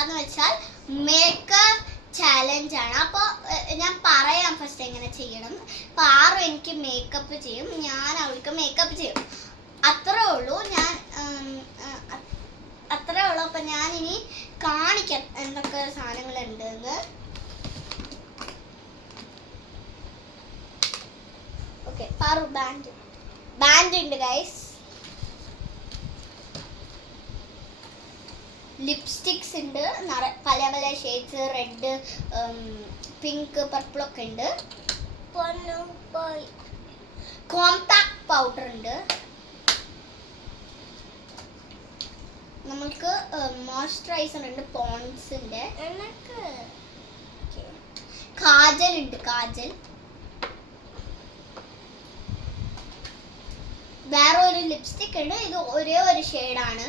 എന്താന്ന് വെച്ചാൽ makeup challenge ആണ്. അപ്പോൾ ഞാൻ പറയാം ഫസ്റ്റ് എങ്ങനെ ചെയ്യണം. അപ്പോൾ ആറും എനിക്ക് മേക്കപ്പ് ചെയ്യും, ഞാൻ അവൾക്ക് മേക്കപ്പ് ചെയ്യും. അത്രേ ഉള്ളൂ. അത്രേ ഉള്ളൂ. അപ്പം ഞാനിനി കാണിക്കാം എന്തൊക്കെ സാധനങ്ങളുണ്ടെന്ന്. ഓക്കെ, പാറു ബാൻഡ് ഉണ്ട് ഗൈസ്. ലിപ്സ്റ്റിക്സ് ഉണ്ട്, പല പല ഷെയ്ഡ്സ്, റെഡ്, പിങ്ക്, പർപ്പിൾ ഒക്കെ ഉണ്ട്. കോമ്പാക്ട് പൗഡർ ഉണ്ട്. നമുക്ക് മോയ്സ്ചറൈസർ ഉണ്ട്, പോൺസിന്റെ. കാജൽ ഉണ്ട്, കാജൽ. വേറെ ഒരു ലിപ്സ്റ്റിക് ഉണ്ട്, ഇത് ഒരേ ഒരു ഷെയ്ഡാണ്.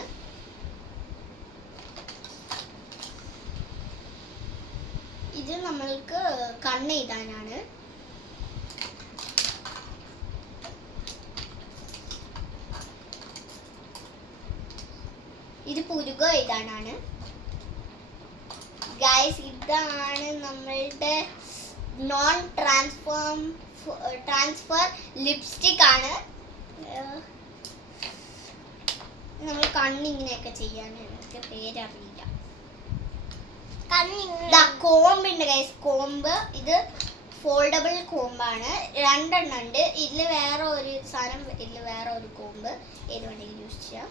ഇത് നമ്മൾക്ക് കണ്ണ് എഴുതാനാണ്. ഇത് പുരുക എഴുതാനാണ്. ഗൈസ്, ഇതാണ് നമ്മളുടെ നോൺ ട്രാൻസ്ഫർ ലിപ്സ്റ്റിക് ആണ്. നമ്മൾ കണ്ണിങ്ങനെയൊക്കെ ചെയ്യാൻ എനിക്ക് പേരറിയില്ല. കോമ്പ് ഉണ്ട് ഗൈസ്, കോമ്പ്. ഇത് ഫോൾഡബിൾ കോമ്പാണ്, 2 എണ്ണം ഉണ്ട്. ഇതിൽ വേറെ ഒരു സാധനം, ഇതിൽ വേറെ ഒരു കോമ്പ്. ഏത് വേണമെങ്കിലും യൂസ് ചെയ്യാം.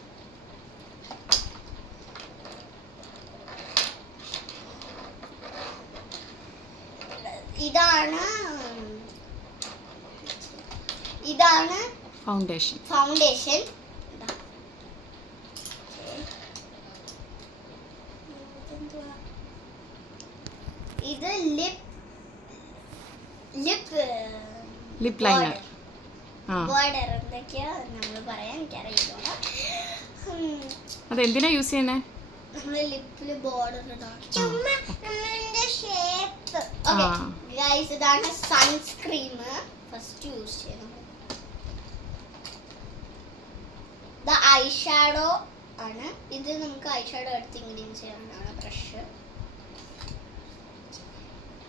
ഇതാണ് ഫൗണ്ടേഷൻ. ഇത് ലിപ് ലൈനർ. ബോർഡർ എന്തൊക്കെയാ നമ്മൾ പറയാൻ എനിക്കറിയില്ല. അതെന്തിനാ യൂസ് ചെയ്യുന്നേ? നമ്മള് ലിപ്പില് ബോർഡർ ഷേപ്പ്. ഗൈസ്, ഇതാണ് സൺസ്ക്രീം. ഫസ്റ്റ് യൂസ് ചെയ്യുന്നത് ഐ ഷാഡോ ആണ്. ഇത് നമുക്ക് ഐ ഷാഡോ എടുത്ത് ഇങ്ങനെ ചെയ്യാനാണ് ബ്രഷ്.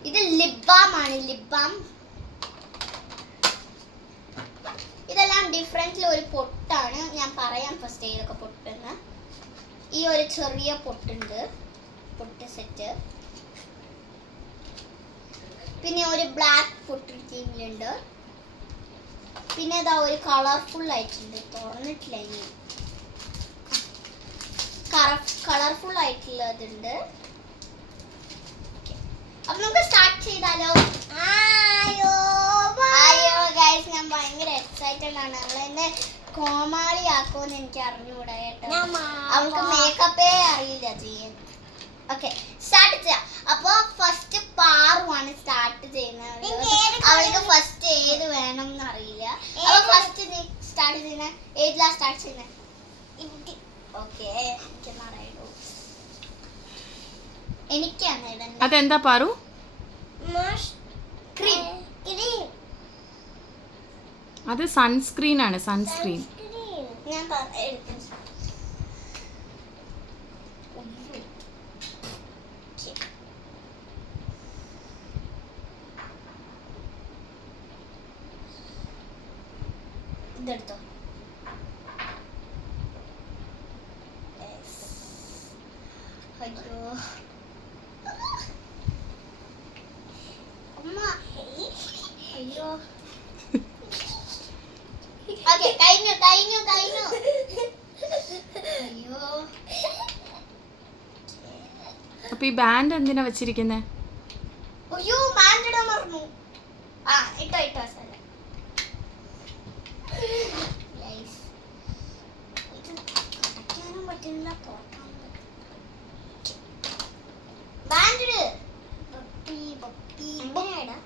ഇത് ലിപ് ബാം ആണ്, ലിപ് ബാം. ഇതെല്ലാം ഡിഫറെന്റിൽ ഒരു പൊട്ടാണ്. ഞാൻ പറയാം ഫസ്റ്റ് ഏതൊക്കെ പൊട്ടെന്ന്. ഈ ഒരു ചെറിയ പൊട്ടുണ്ട്, പൊട്ട് സെറ്റ്. പിന്നെ ഒരു ബ്ലാക്ക് പൊട്ട് തീമിലുണ്ട്. പിന്നെ ഇതാ ഒരു കളർഫുൾ ആയിട്ടുണ്ട്, തുറന്നിട്ടില്ല ഇനി. കളർഫുൾ ആയിട്ടുള്ളതുണ്ട്. അപ്പൊ നമുക്ക് സ്റ്റാർട്ട് ചെയ്താലോ? അയ്യോ ഗൈസ്, ഞാൻ ഭയങ്കര എക്സൈറ്റഡ് ആണ്. അവളെന്നെ കോമാളി ആക്കുമെന്ന് എനിക്ക് അറിഞ്ഞുകൂടാ കേട്ടോ. അവൾക്ക് മേക്കപ്പേ അറിയില്ല ചെയ്യാൻ. ഓക്കെ, സ്റ്റാർട്ട് ചെയ്യാം. അപ്പൊ ഫസ്റ്റ് പാറുവാണ് സ്റ്റാർട്ട് ചെയ്യുന്നത്. അവൾക്ക് ഫസ്റ്റ് ഏത് വേണം എന്ന് അറിയില്ല. അപ്പൊ ഫസ്റ്റ് നീ സ്റ്റാർട്ട് ചെയ്യുന്ന ഏതിലാ സ്റ്റാർട്ട് ചെയ്യുന്നത്? ഓക്കെ, എനിക്കാണ് ഇടുന്നത്. അതെന്താ പാറു? അത് സൺസ്ക്രീൻ ആണ്, സൺസ്ക്രീൻ. ഞാൻ ഇതെടുത്തോ. അയ്യോ അമ്മ, അയ്യോ. ഓക്കെ, കഴിഞ്ഞു. അയ്യോ, അപ്പൊ ഈ ബാൻഡ് എന്തിനാ വെച്ചിരിക്കുന്നേ? അയ്യോ, ബാൻഡ് ഇടാൻ മറന്നു. ഇട്ടോ സാറേ. ഇത് അടയ്ക്കാനും പറ്റില്ല, ബാൻഡ് ഇട്. എങ്ങനെയാടാ?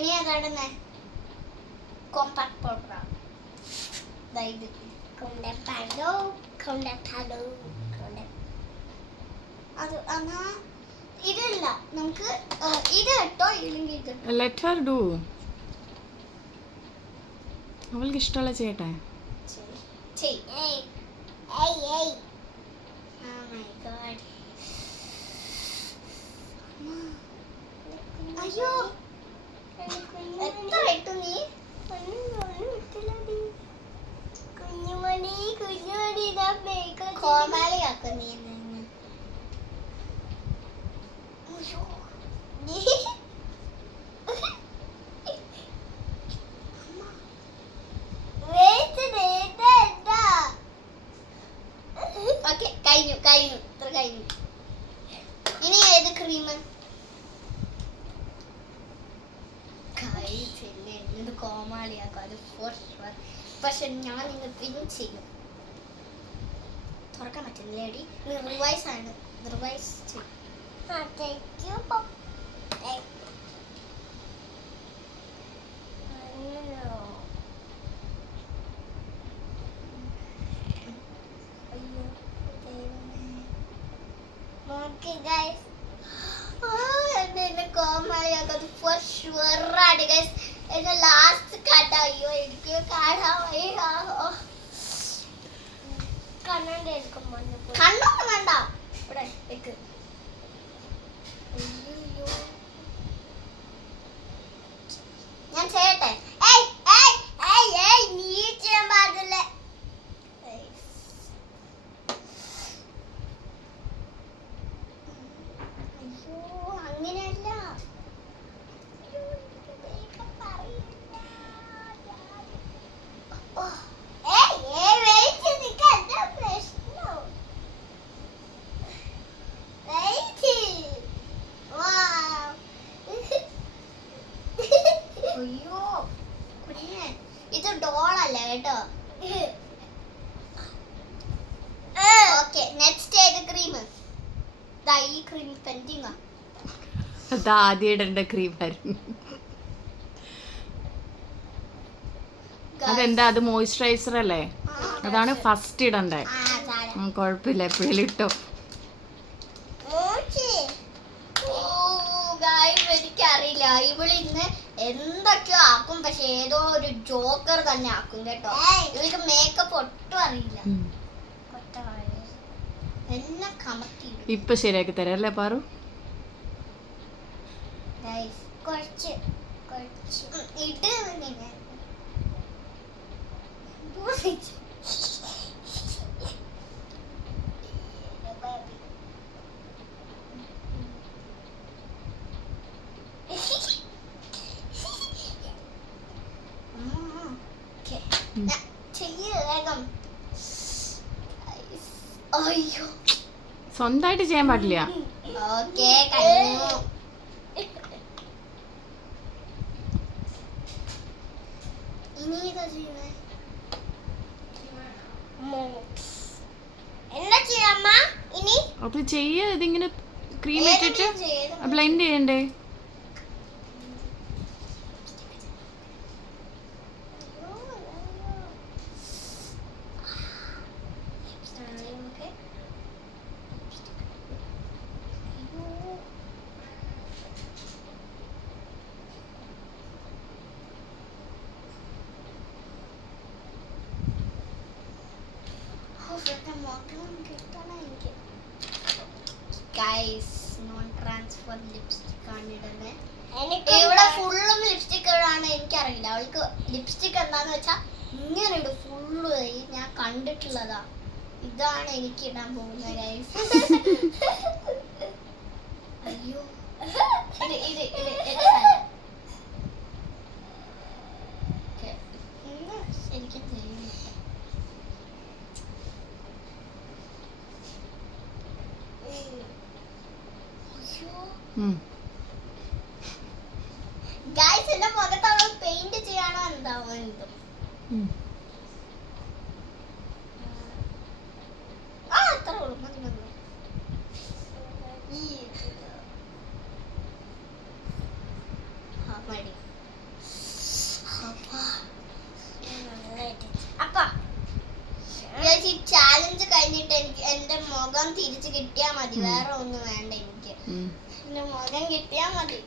ഇനി ഏതാടുന്നേ? Compact powder. അത് എന്നാ ഇതില്ല, നമുക്ക് ഇത് ഇട്ടോ, ഇല്ലെങ്കിൽ ഇത്. Let Har do. അവൾക്ക് ഇഷ്ടമുള്ള ചെയ്യട്ടെ. അയ്യോ എത്ര ഇട്ടു നീ? കോമാളിയാക്കും നീ എന്നെ. ഓക്കെ കഴിഞ്ഞു ഇത്ര കഴിഞ്ഞു. ഇനി ഏത് ക്രീം? ഇത് കോമാളിയാക്കും അത് ഫോർ ഷുവർ. പക്ഷെ ഞാൻ നിങ്ങൾ പിൻ ചെയ്യും. തുറക്കാൻ പറ്റുന്നില്ലേടി, റിവൈസ് ആണ്. റിവൈസ് ചെയ്യും. കോമാളിയാക്കും ഫോർ ഷുവർ ആണ് ഗൈസ്. എന്റെ ലാസ്റ്റ് കട്ട. അയ്യോ എനിക്ക് കാണാൻ കണ്ണൊന്നും വേണ്ട, ഇവിടെ വെക്ക്. ഞാൻ ചെയ്യട്ടെ? നീ ചെയ്യാൻ പാടില്ല. അയ്യോ അങ്ങനെയല്ല. അയ്യോ ഇത് ഡോളല്ല കേട്ടോ. ഓക്കെ നെക്സ്റ്റ് ഏത് ക്രീം? ഈ ക്രീം പെൻഡിങ്. അത് ആദ്യം ഇടേണ്ട ക്രീമായിരുന്നു. അതെന്താ, അത് മോയ്സ്ചറൈസർ അല്ലേ? അതാണ് ഫസ്റ്റ് ഇടണ്ടേ. കുഴപ്പമില്ല, എപ്പോഴും ഇട്ടോ. എനിക്കറിയില്ല, ഇവള് ഇന്ന് എന്തൊക്കെയോ ആക്കും. പക്ഷെ ഏതോ ഒരു ജോക്കർ തന്നെ ആക്കും കേട്ടോ. ഇവൾക്ക് മേക്കപ്പ് ഒട്ടും അറിയില്ല. എന്നെ കമത്തി ഇപ്പൊ ശരിയാക്കി തരാം അല്ലേ പാറു? കുറച്ച് ഇട്ട് വേഗം. അയ്യോ സ്വന്തമായിട്ട് ചെയ്യാൻ പാടില്ല. ഓക്കെ കഴിഞ്ഞു. ഇനി എന്താ ചെയ്യണേ? എന്താ ചെയ്യാമ്മ ഇനി? അപ്പൊ ചെയ്യ, ഇതിങ്ങനെ ക്രീം ഇട്ടിട്ട് ബ്ലെൻഡ് ചെയ്യണ്ടേ? ഇവിടെ ഫുള്ളും ലിപ്സ്റ്റിക് ആണ്. എനിക്കറിയില്ല, അവൾക്ക് ലിപ്സ്റ്റിക് എന്താന്ന് വെച്ചാ ഇങ്ങനെ ഇടും ഫുള്ള്. ഞാൻ കണ്ടിട്ടുള്ളതാ. ഇതാണ് എനിക്ക് ഇടാൻ പോകുന്നത് ഗൈസ്. അയ്യോ ശരിക്കും தெரியும். ഗൈസ് എന്റെ മുഖത്ത് അവൾ പെയിന്റ് ചെയ്യാനോ എന്താവോ എന്തോ. അത്ര മതി മതി. ഈ ചാലഞ്ച് കഴിഞ്ഞിട്ട് എനിക്ക് എന്റെ മുഖം തിരിച്ചു കിട്ടിയാ മതി, വേറെ ഒന്നും വേണ്ട. എനിക്ക് എന്റെ മുഖം കിട്ടിയാ മതി.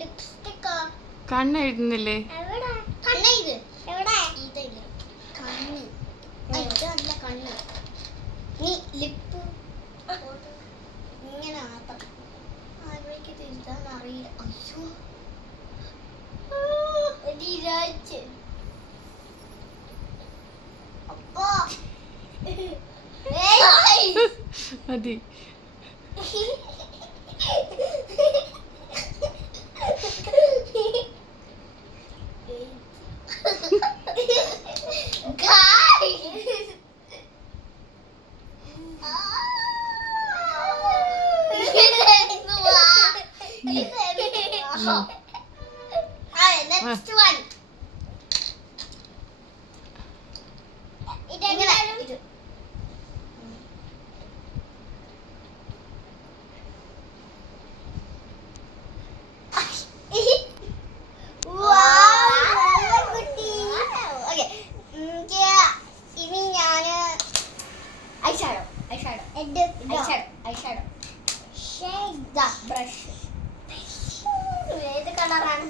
ലിപ്സ്റ്റിക്കാ കണ്ണ് എഴുതുന്നില്ലേ? കണ്ണ് ഇത് എവിടെ ഇതില്ല കണ്ണ് ഇതല്ല കണ്ണ് നീ ലിപ്പ് ഇങ്ങനെ ആക്കാം ആഗ്രഹിക്ക് തിരുത്താൻ അറിയില്ല അയ്യോ അപ്പോ മതി. Next one. ഇതെങ്ങനെ ഇത് ഇനി ഞാന് ഐഷാഡോ ബ്രഷ് ഏത് കളറാണ്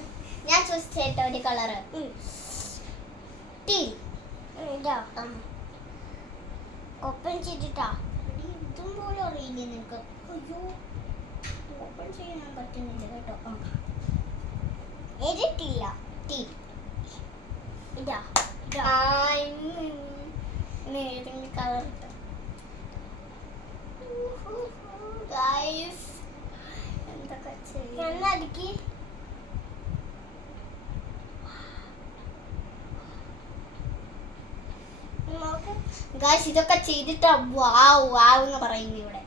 ഞാൻ ചൂസ് ചെയ്ത ഒരു കളറ് ടീ ഓപ്പൺ ചെയ്തിട്ടാ ഇതും പോലെ അറിയില്ലേ നിനക്ക് അയ്യോ ഓപ്പൺ ചെയ്യാൻ പറ്റുന്നില്ല കേട്ടോ എഴുതിട്ടില്ല ടീ ഇതാ ഏതെങ്കിലും കളർ ഇട്ടോ എന്തൊക്കെ ചെയ്യാൻ ഗായ്സ് ഇതൊക്കെ ചെയ്തിട്ടാ വാവ് വാവ് എന്ന് പറയുന്നു ഇവിടെ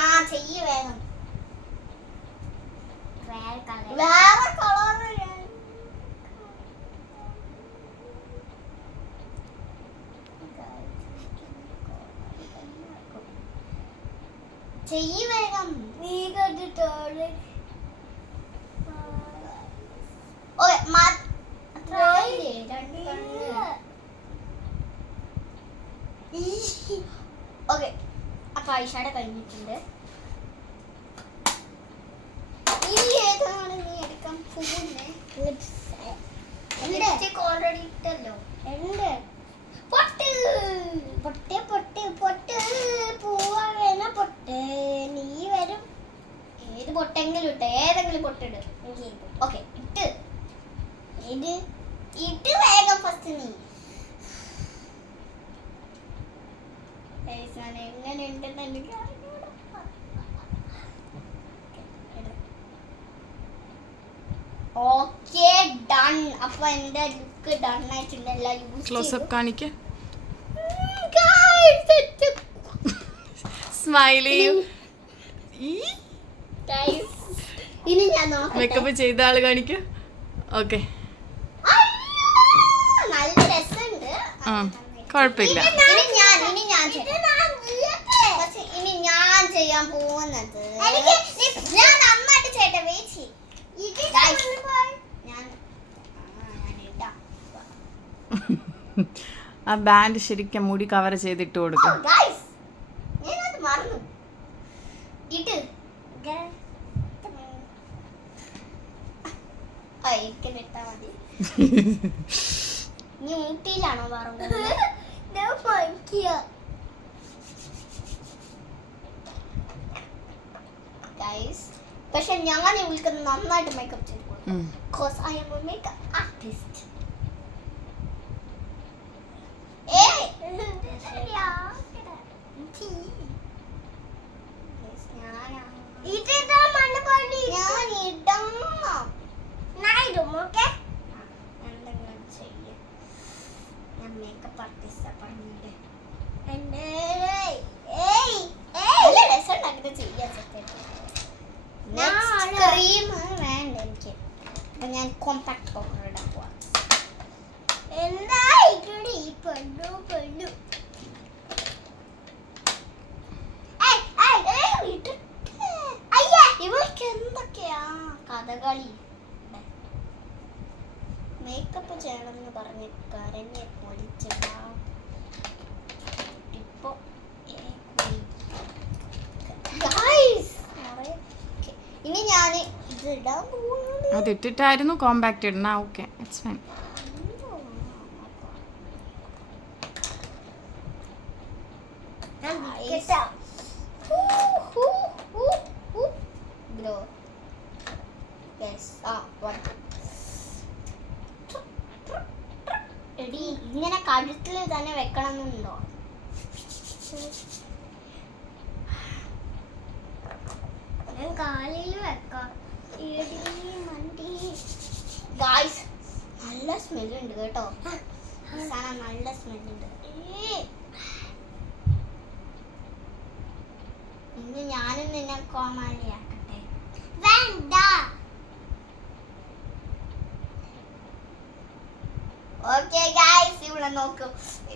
ആ ചെയ്യ വേഗം വേറെ കളർ ചെയ്യ വേഗം നീ കണ്ടിട്ടോളെ ഓക്കെ അപ്പൊ ഐഷാഡോ കഴിഞ്ഞിട്ടുണ്ട് ഇനി ഏതാണ് നീ എടുക്കാൻ പോകുന്നേ ലിപ്സ്റ്റിക് ഓൾറെഡി ഇട്ടല്ലോ ഉണ്ട് പൊട്ട് പൊട്ട് പൊട്ട് പൊട്ട് പോവാ പൊട്ട് നീ വരും ഏത് പൊട്ടെങ്കിലും ഇട്ട് ഏതെങ്കിലും പൊട്ടിട് ഓക്കെ ഇട്ട് ഇത് ഇട്ട് വേഗം ഫസ്റ്റ് നീ എങ്ങനെ ഉണ്ടെന്ന് എനിക്ക് ഓക്കെ ഡൺ അപ്പൊ എന്റെ ലുക്ക് ഡൺ ആയിട്ടുണ്ട് എല്ലാം ക്ലോസപ്പ് കാണിക്ക സ്മൈലി ഇനി ഞാൻ മേക്കപ്പ് ചെയ്ത ആള് കാണിക്ക ഓക്കെ നല്ല രസമുണ്ട് കുഴപ്പമില്ല. ഇനി ഞാൻ ചെയ്യാൻ പോകുന്നത് ഞാൻ നന്നായിട്ട് ചേട്ടാ വേച്ചി ആ ബാൻഡ് ശരിക്കും മുടി കവർ ചെയ്തിട്ട് കൊടുക്കും. ഞാനത് മറന്നു ഇട്ട് ഇട്ടാ മതി. നീ ഊട്ടിയിലാണോ പറഞ്ഞത്? പക്ഷെ ഞാൻ ഇവൾക്ക് നന്നായിട്ട് മേക്കപ്പ് ചെയ്തു because I am a makeup artist. Makeup artist പണിയുടെ ക്രീം വേണ്ട എനിക്ക് അപ്പൊ ഞാൻ കോമ്പാക്ട് പൗഡർ ഇടാൻ പോവാം. എന്താ ഈ പെണ്ണു പെണ്ണു ഇവൾക്ക് എന്തൊക്കെയാ കഥകളി. മേക്കപ്പ് ചെയ്യണമെന്ന് പറഞ്ഞ് കരഞ്ഞെ പൊളിച്ചടാ. ഇപ്പൊ ഇനി ഞാൻ ഇത് ഇടാൻ പോകുന്നത്. അതിട്ടിട്ടായിരുന്നു കോമ്പാക്ട് ഇടണ. Okay, it's fine. എടി ഇങ്ങനെ കഴുത്തിൽ തന്നെ വെക്കണമെന്നുണ്ടോ? ഞാൻ കാലിൽ വെക്കാം. ഗായ്സ് നല്ല സ്മെല്ലുണ്ട് കേട്ടോ. നല്ല സ്മെല്ലുണ്ട്. ഇന്ന് ഞാനും നിന്നെ കോമാളിയാക്കട്ടെ. വേണ്ട. ഓക്കെ ഗായ്സ്, ഇവിടെ നോക്കൂ.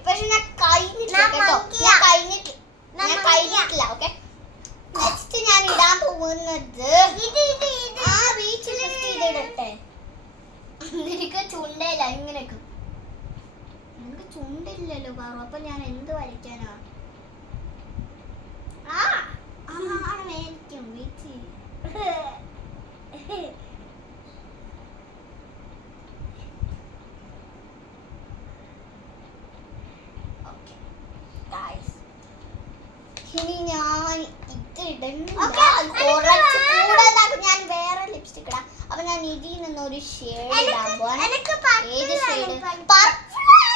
പക്ഷെ ഞാൻ കഴിഞ്ഞിട്ടില്ല കേട്ടോ. ഞാൻ കഴിഞ്ഞിട്ടില്ല. ഓക്കെ, നെക്സ്റ്റ് ഞാൻ ഇടാൻ പോകുന്നത് ആ റീച്ച് ഇടട്ടെ. നിനക്ക് ചുണ്ടയില്ല. ഇങ്ങനെയൊക്കെ നിനക്ക് ചുണ്ടില്ലല്ലോ പാറു. അപ്പൊ ഞാൻ എന്ത് വരയ്ക്കാനാ? മേടിക്കും വീച്ച്. ഇനി ഞാൻ ഇത് ഇടുന്നില്ല. കുറച്ച് കൂടുതലാക്കും. ഞാൻ വേറെ ലിപ്സ്റ്റിക് ഇടാം. അപ്പൊ ഞാൻ ഇതിൽ നിന്നൊരു ഷെയ്ഡ് ഇടാൻ പോവാണ്. ഏത് ഷെയ്ഡ്?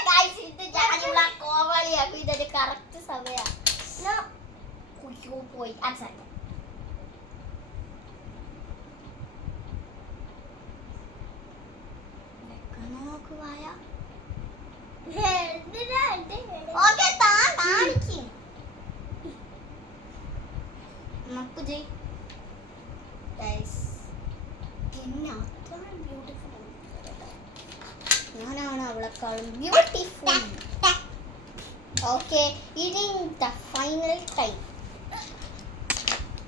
ഗൈസ്, ഇത് ഞാനിവിടെ കോമാളിയാക്കും. ഇതൊരു കറക്റ്റ് സമയമാണ്. പോയി നോക്കുവായ. ഓക്കെ, താണിക്കും ഞാനാണ് അവളെക്കാളും ബ്യൂട്ടിഫുൾ. ഓക്കെ, ഇനി ഫൈനൽ ടൈം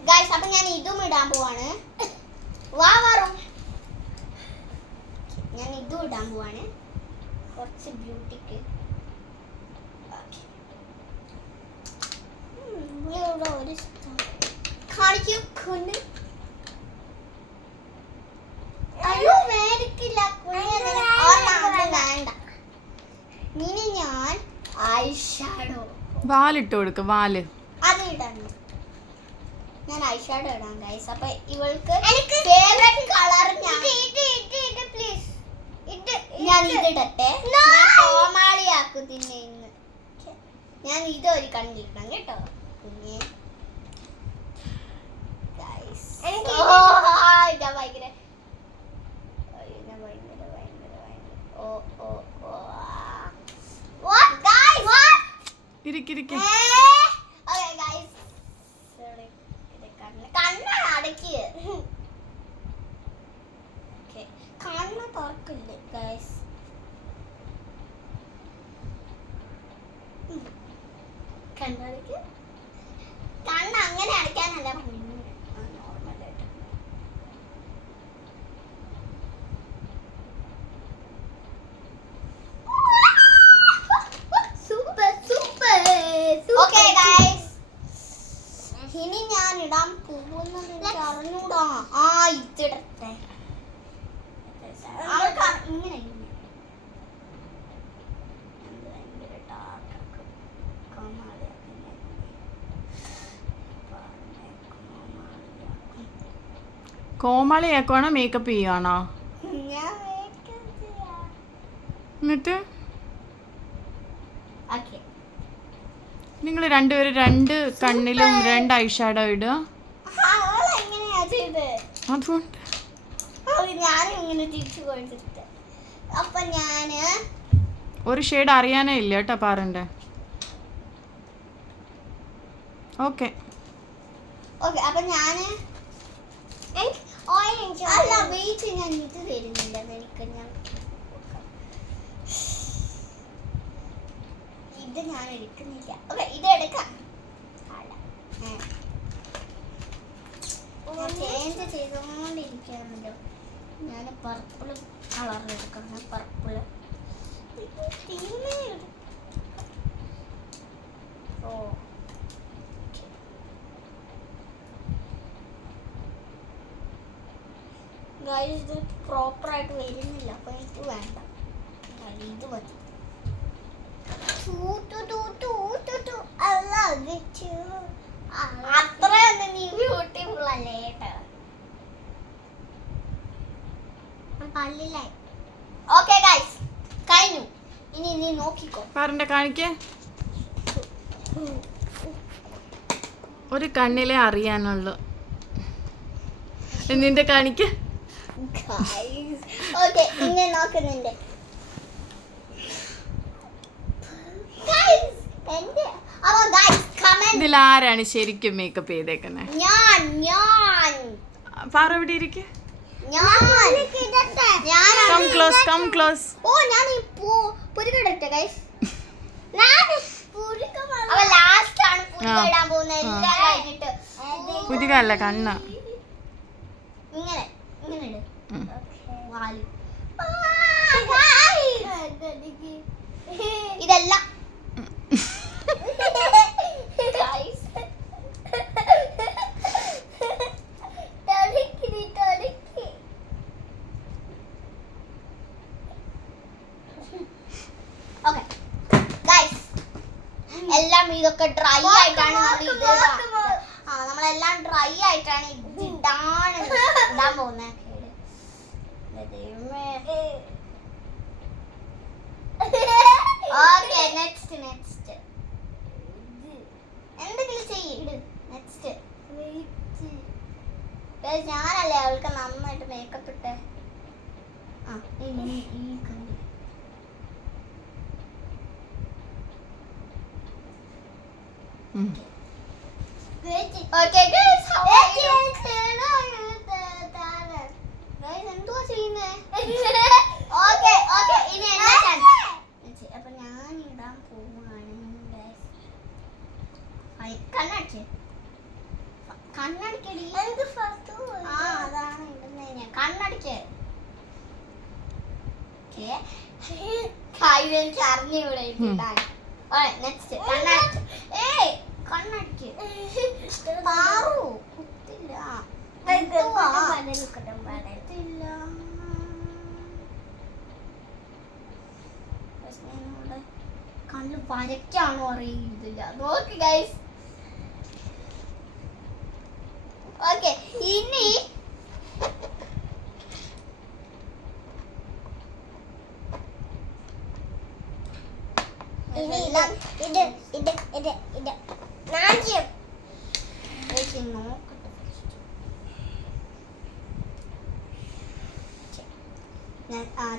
ഗൈസ്. അപ്പൊ ഞാൻ ഇതും ഇടാൻ പോവാണ്. വാറും ഞാൻ ഇതും ഇടാൻ പോവാണ്. കുറച്ച് ബ്യൂട്ടിക്ക്. ഒരു കാണിക്കൂന്ന്. അയ്യോ മേടിക്കില്ല. വേണ്ട. ഇനി ഞാൻ ഐഷാഡോ വാലിട്ട് കൊടുക്ക. വാല് അത് ഇടാണ്. ഞാൻ ഐഷാഡോ ഇടാം ഗൈസ്. അപ്പൊ ഇവൾക്ക് ഫേവറേറ്റ് കളർ ഞാൻ ഇതിടട്ടെ. കോമാളിയാക്കും തിന്നെ ഇന്ന്. ഞാൻ ഇതൊരു കണ്ടിരിക്കണം കേട്ടോ കുഞ്ഞെ. ഭയങ്കര ഇരിക്കിരിക്ക. അടക്കിയ കണ്ണ് തുറക്കില്ല ഗൈസ്. കണ്ണടക്ക്. കണ്ണ് അങ്ങനെ അടയ്ക്കാനല്ല നോർമലായിട്ട്. Super super. ഓക്കെ ഗൈസ്, ഇനി ഞാൻ ഇടാൻ പോകുന്നത് എനിക്ക് അറിഞ്ഞൂടാ. ഇതിടട്ടെ. ഇങ്ങനെ കോമാളിയാക്കുവാണോ മേക്കപ്പ് ചെയ്യുവാണോ? എന്നിട്ട് നിങ്ങൾ രണ്ടുപേരും രണ്ട് കണ്ണിലും രണ്ട് ഐഷാഡോ ഇടുക. അതുകൊണ്ട് ഒരു ഷെയ്ഡ് അറിയാനേ ഇല്ല കേട്ടോ പാറിൻ്റെ. ഓക്കെ ഓക്കെ, അപ്പൊ ഞാന് അല്ല വെയിറ്റ്, ഞാൻ ഇത് തരുന്നില്ല. എനിക്ക് ഇത് ഞാൻ എടുക്കുന്നില്ല. ഓക്കെ, ഇത് എടുക്കാം. ചേഞ്ച് ചെയ്തുകൊണ്ടിരിക്കുകയാണല്ലോ. ഞാൻ പർപ്പിൾ കളർ എടുക്കണം. പർപ്പിൾ ഓ ഇത് പ്രോപ്പർ ആയിട്ട് വരുന്നില്ല, അപ്പൊ എനിക്ക് വേണ്ട, ഇത് മതി. അത്രയൊന്നും നീ ബ്യൂട്ടിഫുൾ അല്ലേ കേട്ടോ. ഓക്കെ ഗൈസ്, കഴിഞ്ഞു. ഇനി നീ നോക്കിക്കോ. പറഞ്ഞ കാണിക്കേ. ഒരു കണ്ണിലെ അറിയാനുള്ളു. നിന്റെ കാണിക്ക. ഓക്കെ, ഇങ്ങനെ നോക്കുന്നുണ്ട്. ഇതിൽ ആരാണ് ശരിക്കും മേക്കപ്പ് ചെയ്തേക്കുന്നത്? ഞാൻ പാറ ഇവിടെ ഇരിക്കെ. Come close. ഓ, ഞാൻ ഈ പുരുകടട്ടെ ഗൈസ്. അവ ലാസ്റ്റ് ആണ് പുരുകിടാൻ പോകുന്നത്. എല്ലാം കഴിഞ്ഞിട്ട് പുരുകല്ല, കണ്ണ. ഇങ്ങനെ ഇങ്ങനെ ഇട്. വാല്. ഇതെല്ലാം എല്ലാം ഇതൊക്കെ ഡ്രൈ ആയിട്ടാണ് നമ്മളെല്ലാം ഡ്രൈ ആയിട്ടാണ് ഇടാൻ പോകുന്നത്. ഓക്കെ, നെക്സ്റ്റ് എന്തെങ്കിലും ചെയ്യ്. നെക്സ്റ്റ് ഞാനല്ലേ അവൾക്ക് നന്നായിട്ട് മേക്കപ്പ് ഇട്ടേ. ഈ കണ്ടു. എന്തുവാ ചെയ്യുന്നേ? ഇനി അപ്പൊ ഞാൻ ഇടാൻ പോവാണ്. കണ്ണടിക്കടി. അതാണ് ഇടുന്നേ. കണ്ണടിക്ക്. എനിക്ക് അറിഞ്ഞൂടെ ഇടാൻ. നെക്സ്റ്റ് കണ്ണടിക്ക്. പാറു കുത്തില്ല. കണ്ണ് വരയ്ക്കാണോ അറിയില്ല. നോക്ക് ഗൈസ്. ഓക്കെ, ഇനി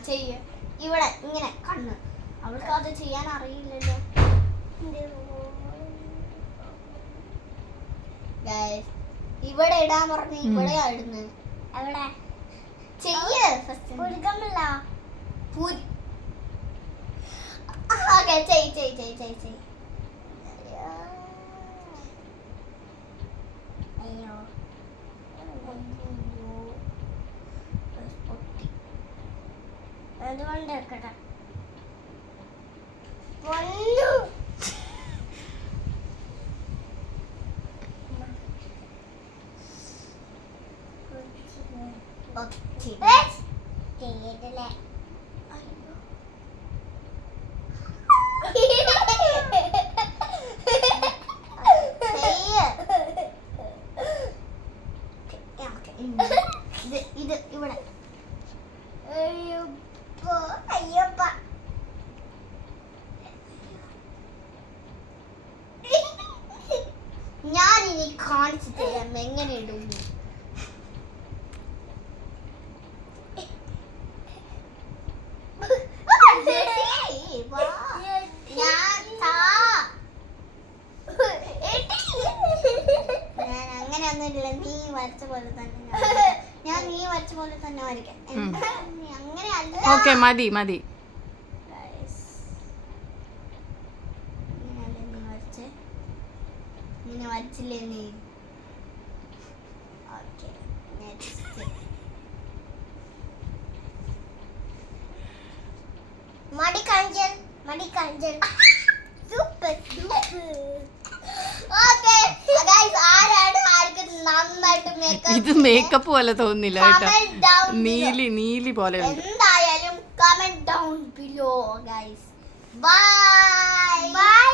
ചെയ്യ. ഇവിടെ ഇങ്ങനെ കണ്ണ്. അവൾക്ക് അത് ചെയ്യാൻ അറിയില്ലല്ലോ. ഇവിടെ ഇടാൻ പറഞ്ഞ ഇവിടെയാ ഇടുന്നത്. എവിടെ ചെയ്യ. ഓക്കെ, ചെയ്. അയ്യോ, അതുകൊണ്ട് വെക്കട്ടെ. ഇത് ഇവിടെ. അയ്യപ്പ, ഞാനിനി കാണിച്ചു തരാം എങ്ങനെ ഇടുന്നു. ഞാൻ അങ്ങനെയൊന്നും ഇല്ല. നീ വരച്ച പോലെ തന്നെ നീ വരച്ച പോലെ തന്നെ വരയ്ക്കാം. അങ്ങനെ അല്ല. ഓക്കെ, മതി. ഇങ്ങനെ വരച്ചില്ലേ നീ? ഓക്കെ, നെക്സ്റ്റ് മടിക്കാഞ്ചൽ. സൂപ്പർ. ഓക്കെ ഗൈസ്, ആരാണ് ആർക്ക് നന്നായിട്ട് ഇത് മേക്കപ്പ് പോലെ തോന്നുന്നില്ല കേട്ടോ. നീലി പോലെ ഉണ്ട്. എന്തായാലും comment down below guys. By.